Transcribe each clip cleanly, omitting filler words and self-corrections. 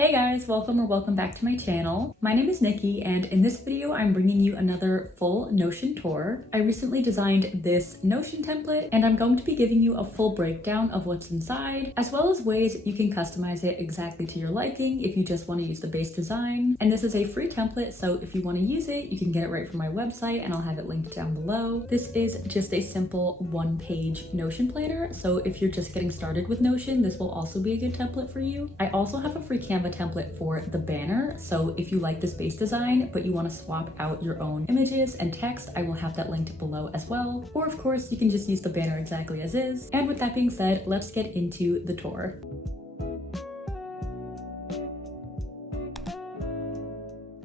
Hey guys, welcome back to my channel. My name is Nikki, and in this video I'm bringing you another full Notion tour. I recently designed this Notion template and I'm going to be giving you a full breakdown of what's inside, as well as ways you can customize it exactly to your liking if you just want to use the base design. And this is a free template, so if you want to use it, you can get it right from my website and I'll have it linked down below. This is just a simple one-page Notion planner, so if you're just getting started with Notion, this will also be a good template for you. I also have a free Canva template for the banner, so if you like this base design but you want to swap out your own images and text, I will have that linked below as well. Or of course you can just use the banner exactly as is. And with that being said, let's get into the tour.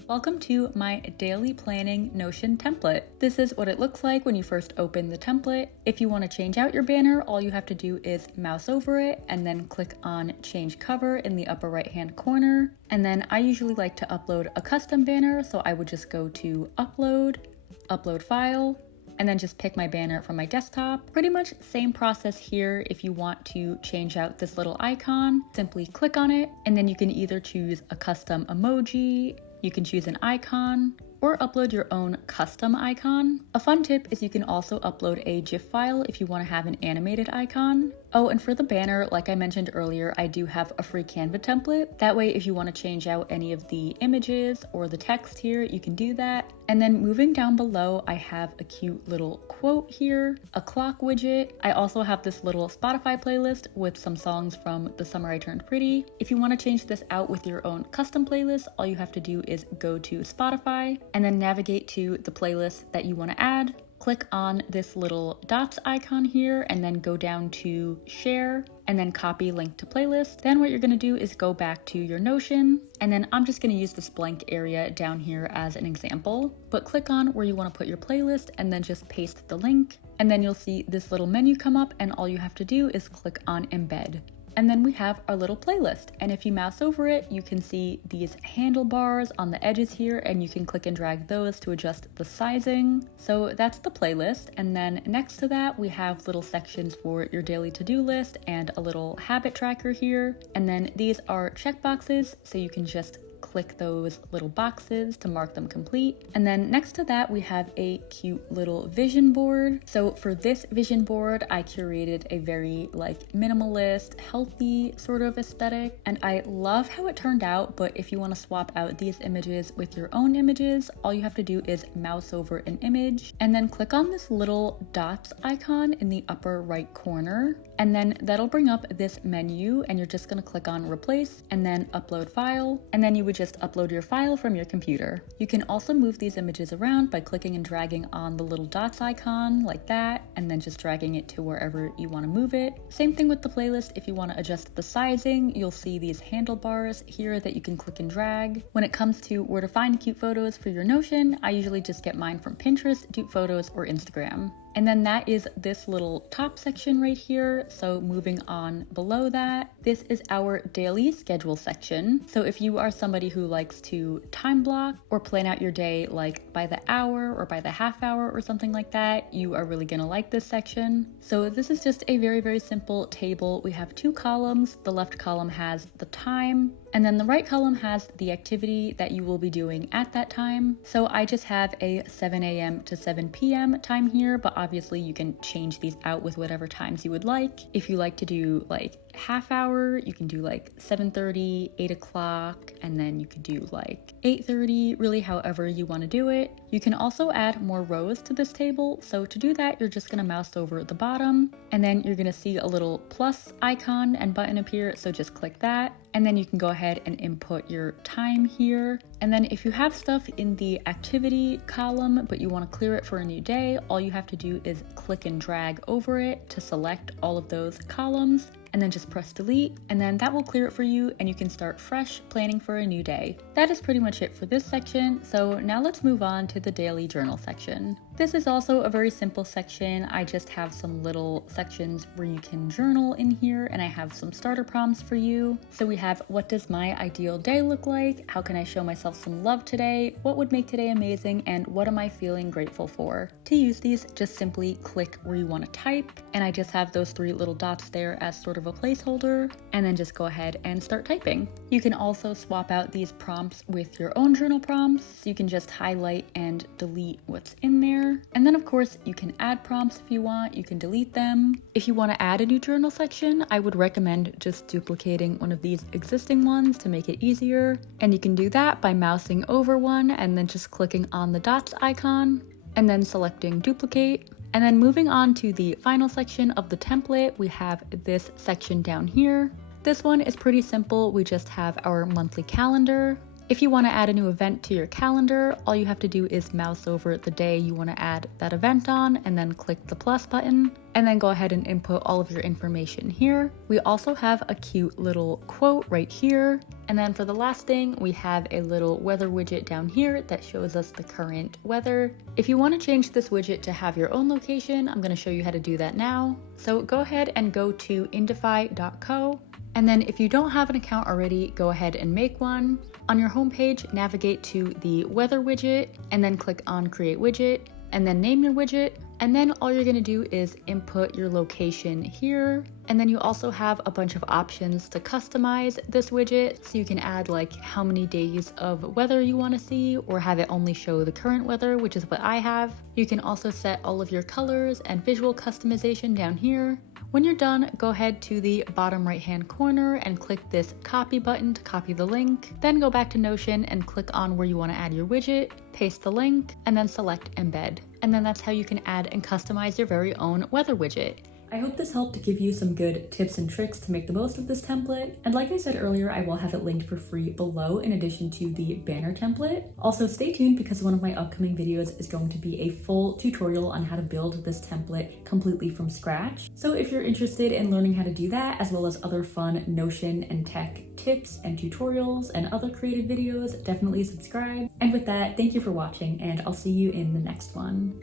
Welcome to my daily planning Notion template. This is what it looks like when you first open the template. If you want to change out your banner, all you have to do is mouse over it and then click on change cover in the upper right hand corner. And then I usually like to upload a custom banner, so I would just go to upload file, and then just pick my banner from my desktop. Pretty much same process here. If you want to change out this little icon, simply click on it, and then you can either choose a custom emoji, you can choose an icon, or upload your own custom icon. A fun tip is you can also upload a GIF file if you want to have an animated icon. Oh, and for the banner, like I mentioned earlier, I do have a free Canva template. That way, if you want to change out any of the images or the text here, you can do that. And then moving down below, I have a cute little quote here, a clock widget. I also have this little Spotify playlist with some songs from The Summer I Turned Pretty. If you want to change this out with your own custom playlist, all you have to do is go to Spotify and then navigate to the playlist that you want to add. Click on this little dots icon here and then go down to share and then copy link to playlist. Then what you're going to do is go back to your Notion, and then I'm just going to use this blank area down here as an example, but click on where you want to put your playlist and then just paste the link, and then you'll see this little menu come up and all you have to do is click on embed. And then we have our little playlist, and if you mouse over it, you can see these handlebars on the edges here, and you can click and drag those to adjust the sizing. So that's the playlist, and then next to that we have little sections for your daily to-do list and a little habit tracker here, and then these are checkboxes, so you can just click those little boxes to mark them complete. And then next to that we have a cute little vision board. So for this vision board, I curated a very minimalist, healthy sort of aesthetic, and I love how it turned out. But if you want to swap out these images with your own images, all you have to do is mouse over an image and then click on this little dots icon in the upper right corner, and then that'll bring up this menu, and you're just going to click on replace and then upload file, and then you would just upload your file from your computer. You can also move these images around by clicking and dragging on the little dots icon like that, and then just dragging it to wherever you want to move it. Same thing with the playlist. If you want to adjust the sizing, you'll see these handlebars here that you can click and drag. When it comes to where to find cute photos for your Notion, I usually just get mine from Pinterest, Dupe Photos, or Instagram. And then that is this little top section right here. So moving on below that, this is our daily schedule section. So if you are somebody who likes to time block or plan out your day like by the hour or by the half hour or something like that, you are really gonna like this section. So this is just a very, very simple table. We have two columns. The left column has the time, and then the right column has the activity that you will be doing at that time. So I just have a 7 a.m. to 7 p.m. time here, but obviously you can change these out with whatever times you would like. If you like to do half hour, you can do 7:30, 8 o'clock, and then you could do 8:30, really however you want to do it. You can also add more rows to this table. So to do that, you're just going to mouse over the bottom, and then you're going to see a little plus icon and button appear. So just click that, and then you can go ahead and input your time here. And then if you have stuff in the activity column, but you want to clear it for a new day, all you have to do is click and drag over it to select all of those columns, and then just press delete, and then that will clear it for you, and you can start fresh planning for a new day. That is pretty much it for this section. So now let's move on to the daily journal section. This is also a very simple section. I just have some little sections where you can journal in here, and I have some starter prompts for you. So we have, what does my ideal day look like? How can I show myself some love today? What would make today amazing? And what am I feeling grateful for? To use these, just simply click where you want to type, and I just have those 3 little dots there as sort of a placeholder, and then just go ahead and start typing. You can also swap out these prompts with your own journal prompts, so you can just highlight and delete what's in there. And then of course you can add prompts if you want, you can delete them. If you want to add a new journal section, I would recommend just duplicating one of these existing ones to make it easier. And you can do that by mousing over one and then just clicking on the dots icon and then selecting duplicate. And then moving on to the final section of the template, we have this section down here. This one is pretty simple. We just have our monthly calendar. If you want to add a new event to your calendar, all you have to do is mouse over the day you want to add that event on and then click the plus button, and then go ahead and input all of your information here. We also have a cute little quote right here. And then for the last thing, we have a little weather widget down here that shows us the current weather. If you want to change this widget to have your own location, I'm going to show you how to do that now. So go ahead and go to indify.co. And then if you don't have an account already, go ahead and make one. On your homepage, navigate to the weather widget and then click on create widget and then name your widget. And then all you're gonna do is input your location here. And then you also have a bunch of options to customize this widget. So you can add like how many days of weather you wanna see, or have it only show the current weather, which is what I have. You can also set all of your colors and visual customization down here. When you're done, go ahead to the bottom right hand corner and click this copy button to copy the link. Then go back to Notion and click on where you want to add your widget, paste the link, and then select embed. And then that's how you can add and customize your very own weather widget. I hope this helped to give you some good tips and tricks to make the most of this template. And like I said earlier, I will have it linked for free below in addition to the banner template. Also stay tuned because one of my upcoming videos is going to be a full tutorial on how to build this template completely from scratch. So if you're interested in learning how to do that, as well as other fun Notion and tech tips and tutorials and other creative videos, definitely subscribe. And with that, thank you for watching, and I'll see you in the next one.